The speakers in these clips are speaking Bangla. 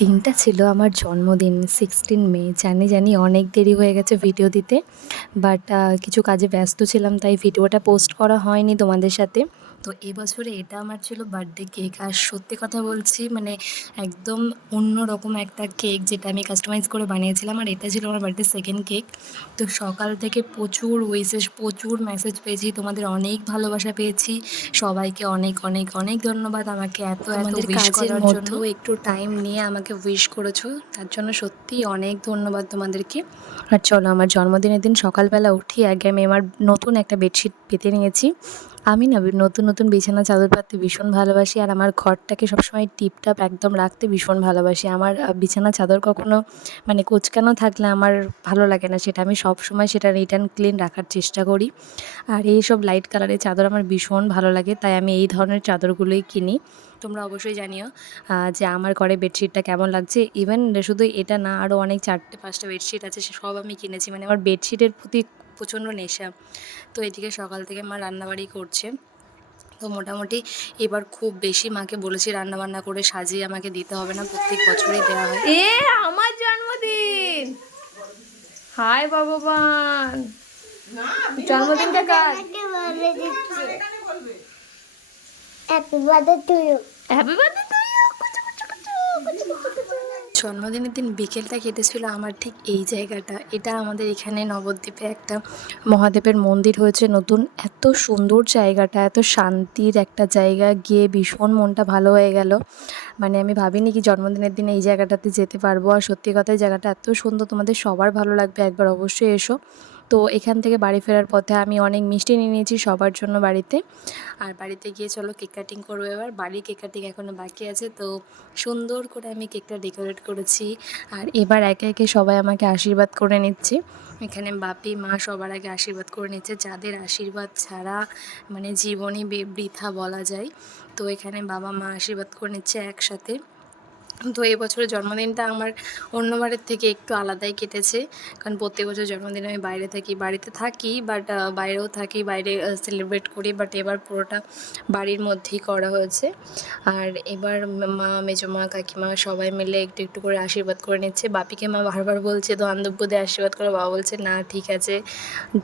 দিনটা ছিল আমার জন্মদিন সিক্সটিন মে জানি জানি অনেক দেরি হয়ে গেছে ভিডিও দিতে বাট কিছু কাজে ব্যস্ত ছিলাম, তাই ভিডিওটা পোস্ট করা হয়নি তোমাদের সাথে। তো এবছরে এটা আমার ছিল বার্থডে কেক আর সত্যি কথা বলছি মানে একদম অন্য রকম একটা কেক যেটা আমি কাস্টমাইজ করে বানিয়েছিলাম আর এটা ছিল আমার বার্থডে সেকেন্ড কেক তো সকাল থেকে প্রচুর উইসেস প্রচুর মেসেজ পেয়েছি তোমাদের অনেক ভালোবাসা পেয়েছি। সবাইকে অনেক অনেক অনেক ধন্যবাদ আমাকে এত এত উইশ কাজের করার জন্য। একটু টাইম নিয়ে আমাকে উইশ করেছ তার জন্য সত্যিই অনেক ধন্যবাদ তোমাদেরকে। আর চলো আমার জন্মদিনের দিন সকালবেলা উঠি আগে আমি আমার নতুন একটা বেডশিট পেতে নিয়েছি। আমি না নতুন নতুন বিছানা, চাদর পাততে ভীষণ ভালোবাসি আর আমার ঘরটাকে সবসময় টিপটাপ একদম রাখতে ভীষণ ভালোবাসি। আমার বিছানা, চাদর কখনো মানে কোচকানো থাকলে আমার ভালো লাগে না, সেটা আমি সব সময় সেটা নিট অ্যান্ড ক্লিন রাখার চেষ্টা করি। আর এই সব লাইট কালারের চাদর আমার ভীষণ ভালো লাগে, তাই আমি এই ধরনের চাদরগুলোই কিনি। তোমরা অবশ্যই জানিও যে আমার ঘরে বেডশিটটা কেমন লাগছে। ইভেন শুধু এটা না আরও অনেক চারটে, পাঁচটা বেডশিট আছে, সব আমি কিনেছি। মানে আমার বেডশিটের প্রতি প্রচণ্ড নেশা। তো এদিকে সকাল থেকে মা রান্নাবাড়ি করছে। তো মোটামুটি এবার খুব বেশি মাকে বলেছি রান্নাবান্না করে সাজিয়ে আমাকে দিতে হবে না প্রত্যেক বছরই দেওয়া হয়। এ আমার জন্মদিন! হাই ভগবান! জন্মদিনটা কার? Happy birthday to you. Happy birthday জন্মদিনের দিন বিকেলটা কেটেছিল আমার ঠিক এই জায়গাটা। এটা আমাদের এখানে নবদ্বীপে একটা মহাদেবের মন্দির হয়েছে। নতুন এত সুন্দর জায়গাটা, এত শান্তির একটা জায়গা। গিয়ে ভীষণ মনটা ভালো হয়ে গেল। মানে আমি ভাবিনি কি জন্মদিনের দিন এই জায়গাটাতে যেতে পারব। আর সত্যি কথা জায়গাটা এত সুন্দর, তোমাদের সবার ভালো লাগবে। একবার অবশ্যই এসো। তো এখান থেকে বাড়ি ফেরার পথে আমি অনেক মিষ্টি নিয়ে নিয়েছি সবার জন্য বাড়িতে। আর বাড়িতে গিয়ে চলো কেক কাটিং করব এবার। বাড়ি কেক কাটিং এখনও বাকি আছে, তো সুন্দর করে আমি কেকটা ডেকোরেট করেছি। আর এবার একে একে সবাই আমাকে আশীর্বাদ করে নিচ্ছে। এখানে বাপি, মা সবার আগে আশীর্বাদ করে নিচ্ছে। যাদের আশীর্বাদ ছাড়া মানে জীবনই বৃথা বলা যায়। তো এখানে বাবা, মা আশীর্বাদ করে নিচ্ছে একসাথে। তো এই বছরের জন্মদিনটা আমার অন্যবারের থেকে একটু আলাদাই কেটেছে। কারণ প্রত্যেক বছর জন্মদিন আমি বাইরে থাকি, বাড়িতে থাকি বাট বাইরেও থাকি, বাইরে সেলিব্রেট করি বাট এবার পুরোটা বাড়ির মধ্যেই করা হয়েছে। আর এবার মা মেজমা কাকিমা সবাই মিলে একটু একটু করে আশীর্বাদ করে নিচ্ছে। বাপিকে মা বারবার বলছে, তো দিয়ে আশীর্বাদ করো। বাবা বলছে, না, ঠিক আছে।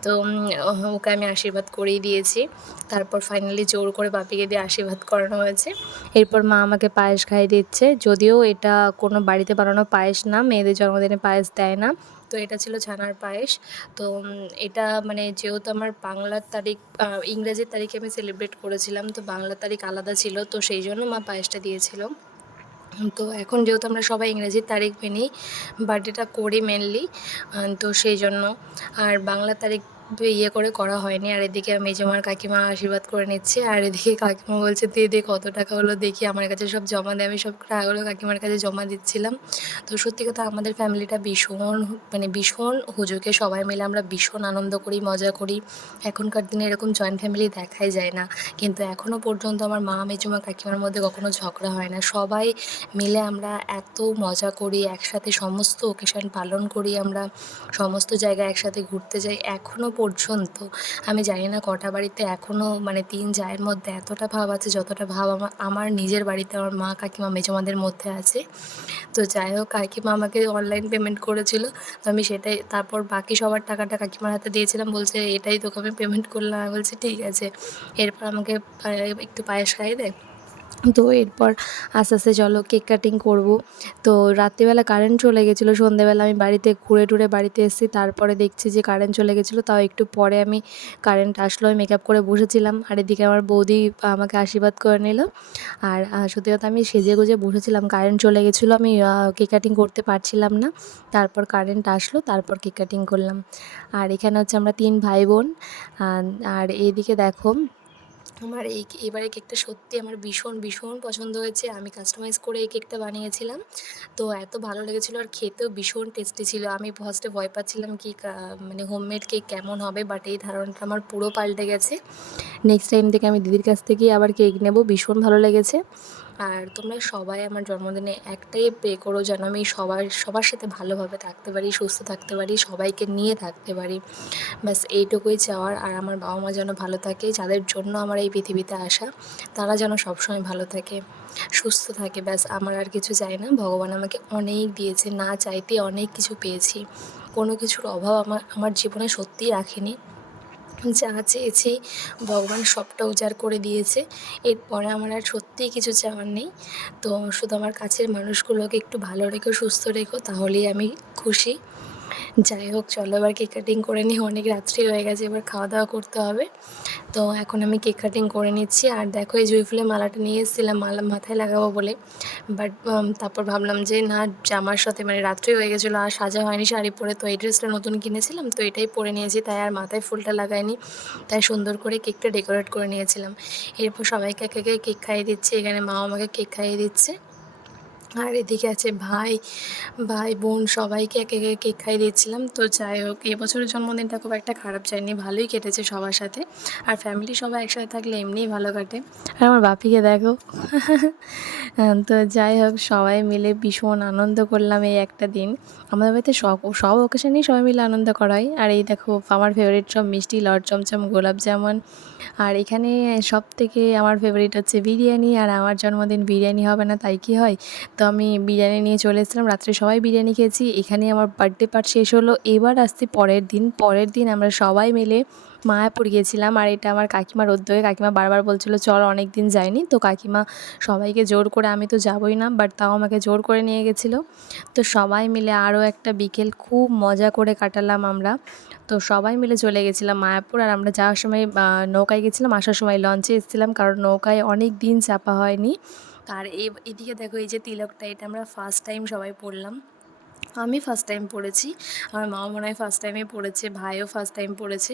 তো ওকে আমি আশীর্বাদ করেই দিয়েছি। তারপর ফাইনালি জোর করে বাপিকে দিয়ে আশীর্বাদ করানো হয়েছে। এরপর মা আমাকে পায়েস খাইয়ে দিচ্ছে। যদিও এটা কোনো বাড়িতে বানানো পায়েস না, মেয়েদের জন্মদিনে পায়েস দেয় না। তো এটা ছিল ছানার পায়েস। তো এটা মানে যেহেতু আমার বাংলার তারিখ ইংরেজির তারিখে আমি সেলিব্রেট করেছিলাম, তো বাংলার তারিখ আলাদা ছিল, তো সেই জন্য মা পায়েসটা দিয়েছিল। তো এখন যেহেতু আমরা সবাই ইংরেজির তারিখ মেনেই বার্থডেটা করি মেনলি তো সেই জন্য। আর বাংলা তারিখ ইয়ে করে করা হয়নি। আর এদিকে মেজমার কাকিমা আশীর্বাদ করে নিচ্ছে। আর এদিকে কাকিমা বলছে দিয়ে দে, কত টাকা হলো দেখি। আমার কাছে সব জমা দেয় আমি সব টাকাগুলো কাকিমার কাছে জমা দিচ্ছিলাম। তো সত্যি কথা আমাদের ফ্যামিলিটা ভীষণ মানে ভীষণ হুজুকে সবাই মিলে আমরা ভীষণ আনন্দ করি, মজা করি। এখনকার দিনে এরকম জয়েন্ট ফ্যামিলি দেখাই যায় না। কিন্তু এখনও পর্যন্ত আমার মা, মেজমা, কাকিমার মধ্যে কখনো ঝগড়া হয় না। সবাই মিলে আমরা এত মজা করি, একসাথে সমস্ত ওকেশন পালন করি আমরা। সমস্ত জায়গায় একসাথে ঘুরতে যাই। এখনও পর্যন্ত। আমি জানি না কটা বাড়িতে এখনও মানে তিন জায়ের মধ্যে এতটা ভাব আছে, যতটা ভাব আমার আমার নিজের বাড়িতে আমার মা, কাকিমা, মেজমাদের মধ্যে আছে। তো যাই হোক, কাকিমা আমাকে অনলাইন পেমেন্ট করেছিল। তো আমি সেটাই, তারপর বাকি সবার টাকাটা কাকিমার হাতে দিয়েছিলাম। বলছে, এটাই তোকে আমি পেমেন্ট করলাম। আমি বলছি, ঠিক আছে। এরপর আমাকে একটু পায়েস খাইয়ে দেয়। তো এরপর আস্তে আস্তে চলো কেক কাটিং করব। তো রাত্রিবেলা কারেন্ট চলে গেছিল, সন্ধেবেলা আমি বাড়িতে ঘুরে টুরে বাড়িতে এসেছি, তারপরে দেখছি যে কারেন্ট চলে গেছিল, তাও একটু পরে আমি কারেন্ট আসলো, আমি মেকআপ করে বসেছিলাম, আর এদিকে আমার বৌদি আমাকে আশীর্বাদ করে নিল। আর সত্যি কথা আমি সেজে গুজে বসেছিলাম কারেন্ট চলে গেছিল, আমি কেক কাটিং করতে পারছিলাম না। তারপর কারেন্ট আসলো, তারপর কেক কাটিং করলাম। আর এখানে হচ্ছে আমরা তিন ভাই বোন আর এইদিকে দেখো আমার এই এবারে কেকটা সত্যি আমার ভীষণ ভীষণ পছন্দ হয়েছে। আমি কাস্টমাইজ করে এই কেকটা বানিয়েছিলাম। তো এত ভালো লেগেছিলো আর খেতেও ভীষণ টেস্টি ছিল। আমি ফার্স্টে ভয় পাচ্ছিলাম কি মানে হোমমেড কেক কেমন হবে বাট এই ধারণাটা আমার পুরো পাল্টে গেছে। নেক্সট টাইম থেকে আমি দিদির কাছ থেকেই আবার কেক নেব, ভীষণ ভালো লেগেছে। আর তোমরা সবাই আমার জন্মদিনে একটাই প্রে করো যেন আমি সবার সবার সাথে ভালোভাবে থাকতে পারি, সুস্থ থাকতে পারি, সবাইকে নিয়ে থাকতে পারি। ব্যাস, এইটুকুই চাওয়ার। আর আমার বাবা মা যেন ভালো থাকে, যাদের জন্য আমার এই পৃথিবীতে আসা তারা যেন সবসময় ভালো থাকে, সুস্থ থাকে। ব্যাস, আমার আর কিছু চাই না। ভগবান আমাকে অনেক দিয়েছে। না চাইতে অনেক কিছু পেয়েছি। কোনো কিছুর অভাব আমার আমার জীবনে সত্যিই রাখেনি। যা চেয়েছি, ভগবান সবটা উজাড় করে দিয়েছে। এরপরে আমার আর সত্যিই কিছু চাওয়ার নেই। তো শুধু আমার কাছের মানুষগুলোকে একটু ভালো রেখো, সুস্থ রেখো, তাহলেই আমি খুশি। যাই হোক, চলো এবার কেক কাটিং করে নিই। অনেক রাত্রি হয়ে গেছে, এবার খাওয়া দাওয়া করতে হবে। তো এখন আমি কেক কাটিং করে নিচ্ছি। আর দেখো, এই জুঁই ফুলের মালাটা নিয়ে এসেছিলাম, মালা মাথায় লাগাবো বলে। বাট তারপর ভাবলাম যে, না, জামার সাথে মানে রাত্রি হয়ে গেছিল, আর সাজা হয়নি শাড়ি পরে। তো এই ড্রেসটা নতুন কিনেছিলাম, তো এটাই পরে নিয়েছি। তাই আর মাথায় ফুলটা লাগাইনি। তাই সুন্দর করে কেকটা ডেকোরেট করে নিয়েছিলাম। এরপর সবাইকে একে কেক খাইয়ে দিচ্ছে। এখানে মা আমাকে কেক খাইয়ে দিচ্ছে। আর এদিকে আছে ভাই। ভাই, বোন সবাইকে একে একে কেক খাইয়ে দিচ্ছিলাম তো যাই হোক, এবছরের জন্মদিনটা খুব একটা খারাপ যায়নি, ভালোই কেটেছে সবার সাথে। আর ফ্যামিলি সবাই একসাথে থাকলে এমনিই ভালো কাটে। আর আমার বাপিকে দেখো। তো যাই হোক, সবাই মিলে ভীষণ আনন্দ করলাম এই একটা দিন। আমাদের বাড়িতে সব সব ওকেশনেই সবাই মিলে আনন্দ করা হয় আর এই দেখো, আমার ফেভারিট সব মিষ্টি, লট চমচম, গোলাপ জামুন। আর এখানে সব থেকে আমার ফেভারিট হচ্ছে বিরিয়ানি। আর আমার জন্মদিন বিরিয়ানি হবে না, তাই কি হয়? তো আমি বিরিয়ানি নিয়ে চলে এসেছিলাম, রাত্রে সবাই বিরিয়ানি খেয়েছি। এখানে আমার বার্থডে পার্ট শেষ হলো। এবার আসছি পরের দিন। পরের দিন আমরা সবাই মিলে মায়াপুর গিয়েছিলাম। আর এটা আমার কাকিমা কাকিমার উদ্যোগে কাকিমা বারবার বলছিল, চল অনেক দিন যায়নি তো কাকিমা সবাইকে জোর করে, আমি তো যাবই না। বাট তাও আমাকে জোর করে নিয়ে গেছিল। তো সবাই মিলে আরও একটা বিকেল খুব মজা করে কাটালাম আমরা। তো সবাই মিলে চলে গেছিলাম মায়াপুর। আর আমরা যাওয়ার সময় নৌকায় গেছিলাম। আসার সময় লঞ্চে এসেছিলাম। কারণ নৌকায় অনেক দিন চাপা হয়নি। আর এদিকে দেখো এই যে তিলকটা এটা আমরা ফার্স্ট টাইম সবাই পড়লাম আমি ফার্স্ট টাইম পড়েছি, আমার মা মনে হয় ফার্স্ট টাইমে পড়েছে, ভাইও ফার্স্ট টাইম পড়েছে।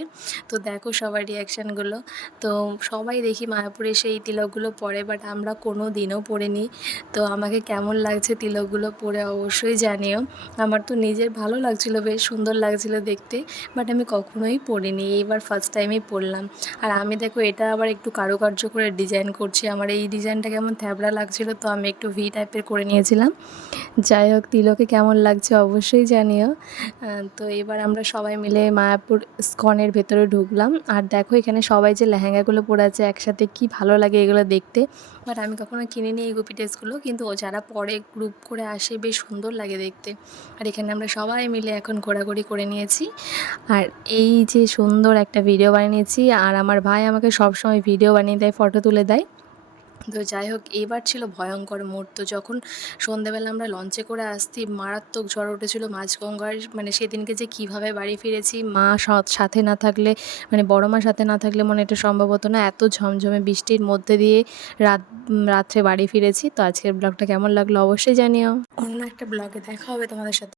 তো দেখো সবার রিয়াকশানগুলো তো সবাই দেখি মায়াপুরে সেই তিলকগুলো পরে বাট আমরা কোনো দিনও পড়িনি। তো আমাকে কেমন লাগছে তিলকগুলো পরে অবশ্যই জানিও। আমার তো নিজের ভালো লাগছিল, বেশ সুন্দর লাগছিল দেখতে বাট আমি কখনোই পড়িনি। এইবার ফার্স্ট টাইমেই পড়লাম। আর আমি দেখো এটা আবার একটু কারুকার্য করে ডিজাইন করছি। আমার এই ডিজাইনটা কেমন থ্যাবড়া লাগছিল, তো আমি একটু ভি টাইপের করে নিয়েছিলাম। যাই হোক, তিলকে কেমন লাগছে অবশ্যই জানিও। তো এবার আমরা সবাই মিলে মায়াপুর স্কনের ভেতরে ঢুকলাম। আর দেখো এখানে সবাই যে লেহেঙ্গাগুলো পরে আছে, একসাথে কি ভালো লাগে এগুলো দেখতে। বাট আমি কখনো কিনিনি এই গুপি ড্রেসগুলো, কিন্তু যারা পরে গ্রুপ করে আসে, বেশ সুন্দর লাগে দেখতে। আর এখানে আমরা সবাই মিলে এখন ঘোরাঘুরি করে নিয়েছি। আর এই যে সুন্দর একটা ভিডিও বানিয়েছি, আর আমার ভাই আমাকে সবসময় ভিডিও বানিয়ে দেয় ফটো তুলে দেয়। তো যাই হোক, এবার ছিল ভয়ঙ্কর মুহূর্ত। যখন সন্ধেবেলা আমরা লঞ্চে করে আসছি, মারাত্মক ঝড় উঠেছিল মাঝগঙ্গার মানে সেদিনকে যে কীভাবে বাড়ি ফিরেছি, মা সাথে না থাকলে মানে বড় মা সাথে না থাকলে মনে এটা সম্ভব হতো না, এত ঝমঝমে বৃষ্টির মধ্যে দিয়ে রাত রাত্রে বাড়ি ফিরেছি। তো আজকের ব্লগটা কেমন লাগল অবশ্যই জানিও। অন্য একটা ব্লগে দেখা হবে তোমাদের সাথে।